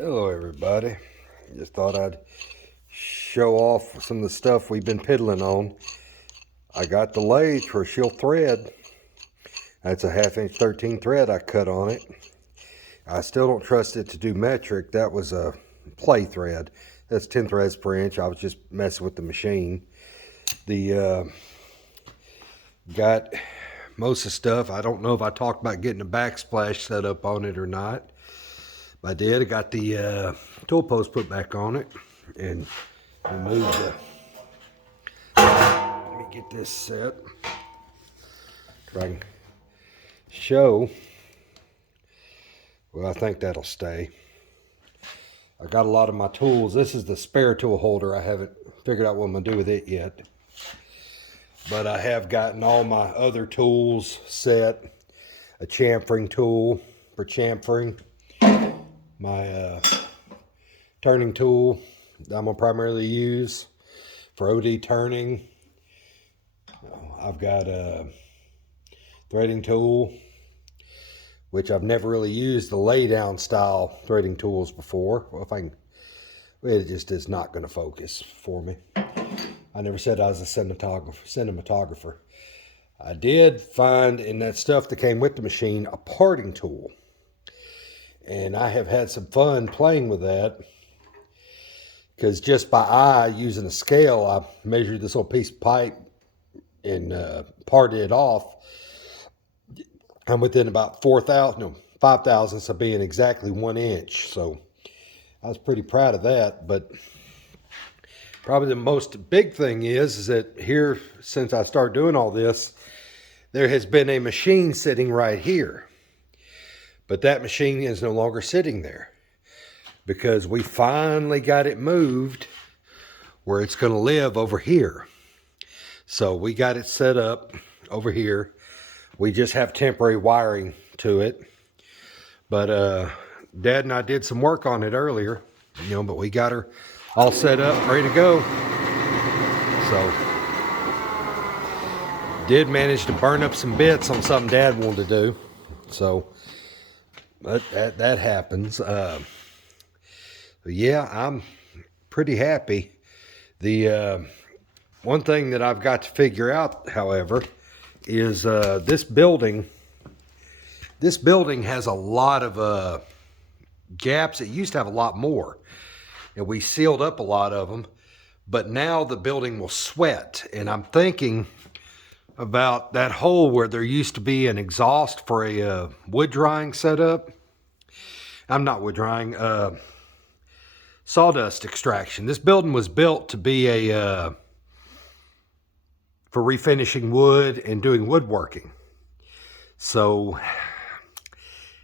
Hello everybody. Just thought I'd show off some of the stuff we've been piddling on. I got the lathe for she'll thread. That's a 1/2 inch 13 thread I cut on it. I still don't trust it to do metric. That was a play thread. That's 10 threads per inch. I was just messing with the machine. Got most of the stuff. I don't know if I talked about getting a backsplash set up on it or not. I did. I got the tool post put back on it and removed the. Let me get this set. Try and show. Well, I think that'll stay. I got a lot of my tools. This is the spare tool holder. I haven't figured out what I'm going to do with it yet. But I have gotten all my other tools set. A chamfering tool for chamfering. My turning tool that I'm going to primarily use for OD turning. I've got a threading tool, which I've never really used the lay down style threading tools before. Well, it just is not going to focus for me. I never said I was a cinematographer. I did find in that stuff that came with the machine a parting tool. And I have had some fun playing with that, because just by eye, using a scale, I measured this little piece of pipe and parted it off. I'm within about 5 thousandths of being exactly 1 inch. So I was pretty proud of that. But probably the most big thing is that here, since I started doing all this, there has been a machine sitting right here. But that machine is no longer sitting there, because we finally got it moved where it's going to live over here. So we got it set up over here. We just have temporary wiring to it. But Dad and I did some work on it earlier, but we got her all set up, ready to go. So did manage to burn up some bits on something Dad wanted to do. So but that happens. Yeah, I'm pretty happy. The one thing that I've got to figure out, however, is this building. This building has a lot of gaps. It used to have a lot more, and we sealed up a lot of them. But now the building will sweat, and I'm thinking about that hole where there used to be an exhaust for a wood drying setup. I'm not wood drying, sawdust extraction. This building was built to be for refinishing wood and doing woodworking. So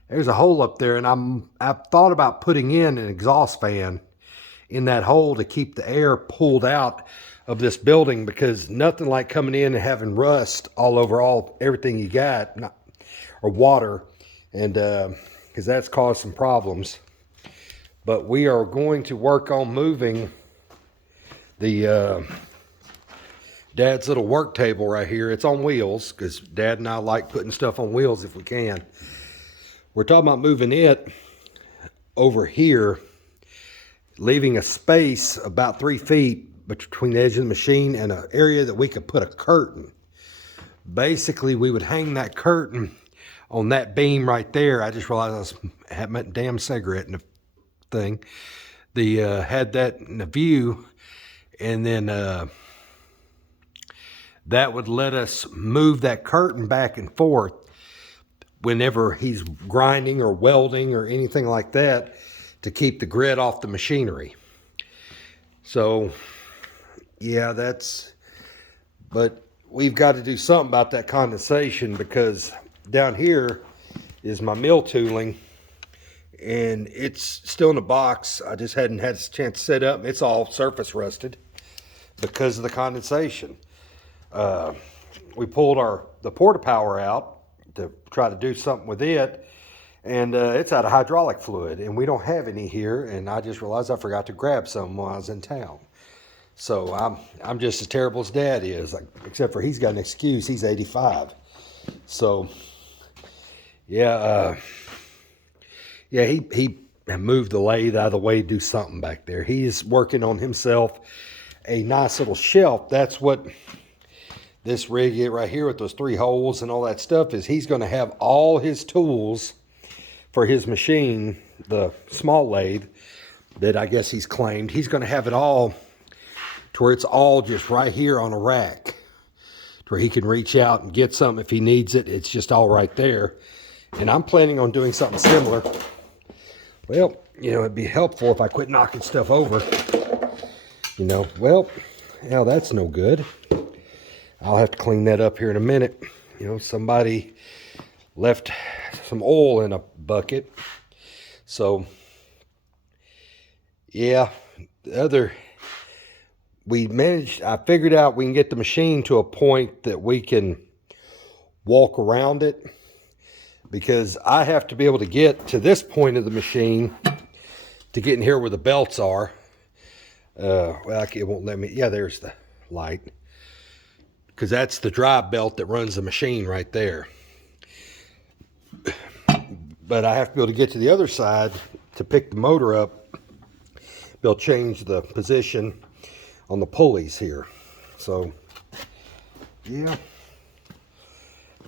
there's a hole up there, and I've thought about putting in an exhaust fan in that hole to keep the air pulled out of this building, because nothing like coming in and having rust all over everything you got, or water, and because that's caused some problems. But we are going to work on moving the Dad's little work table right here. It's on wheels, because Dad and I like putting stuff on wheels if we can. We're talking about moving it over here, leaving a space about 3 feet between the edge of the machine and an area that we could put a curtain. Basically, we would hang that curtain on that beam right there. I just realized I was having my damn cigarette in the thing. Had that in the view, and then that would let us move that curtain back and forth whenever he's grinding or welding or anything like that, to keep the grit off the machinery. So yeah, but we've got to do something about that condensation, because down here is my mill tooling, and it's still in the box. I just hadn't had a chance to set up. It's all surface rusted because of the condensation. We pulled the porta-power out to try to do something with it, and it's out of hydraulic fluid, and we don't have any here, and I just realized I forgot to grab some while I was in town. So I'm just as terrible as Dad is, except for he's got an excuse. He's 85. So yeah, he and move the lathe out of the way, do something back there. He's working on himself a nice little shelf. That's what this rig is right here with those 3 holes and all that stuff is. He's going to have all his tools for his machine, the small lathe that I guess he's claimed. He's going to have it all to where it's all just right here on a rack, to where he can reach out and get something if he needs it. It's just all right there. And I'm planning on doing something similar. Well, you know, it'd be helpful if I quit knocking stuff over. You know, well, now that's no good. I'll have to clean that up here in a minute. You know, somebody left some oil in a bucket. So, yeah, I figured out we can get the machine to a point that we can walk around it, because I have to be able to get to this point of the machine to get in here where the belts are. Well, it won't let me. Yeah, there's the light, because that's the drive belt that runs the machine right there. But I have to be able to get to the other side to pick the motor up. Be able to change the position on the pulleys here. So, yeah.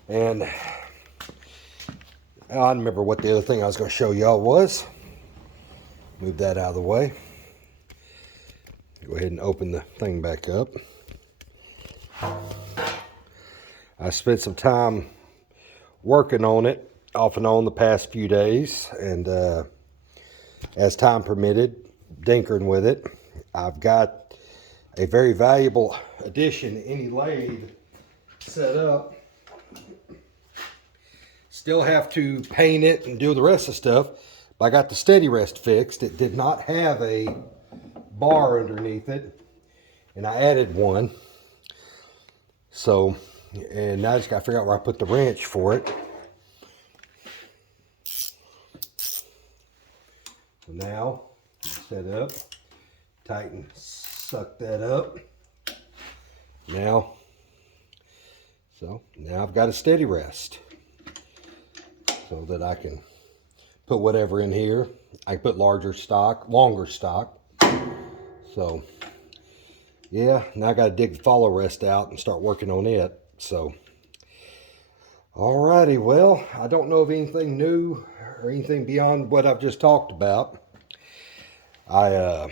And I don't remember what the other thing I was going to show y'all was. Move that out of the way. Go ahead and open the thing back up. I spent some time working on it off and on the past few days, and as time permitted, dinkering with it. I've got a very valuable addition to any lathe set up. Still have to paint it and do the rest of the stuff, but I got the steady rest fixed. It did not have a bar underneath it, and I added one. So, and now I just got to figure out where I put the wrench for it. So now, set up, tighten, suck that up. Now I've got a steady rest, so that I can put whatever in here. I can put longer stock. So, yeah, now I got to dig the follow rest out and start working on it. So, alrighty, well, I don't know of anything new or anything beyond what I've just talked about. I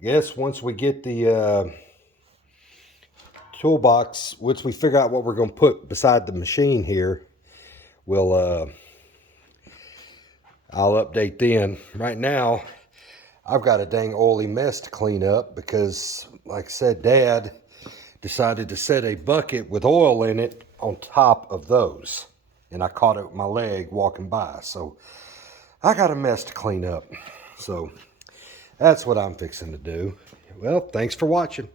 guess once we get the toolbox, once we figure out what we're going to put beside the machine here, I'll update then. Right now, I've got a dang oily mess to clean up because, like I said, Dad decided to set a bucket with oil in it on top of those. And I caught it with my leg walking by. So, I got a mess to clean up. So, that's what I'm fixing to do. Well, thanks for watching.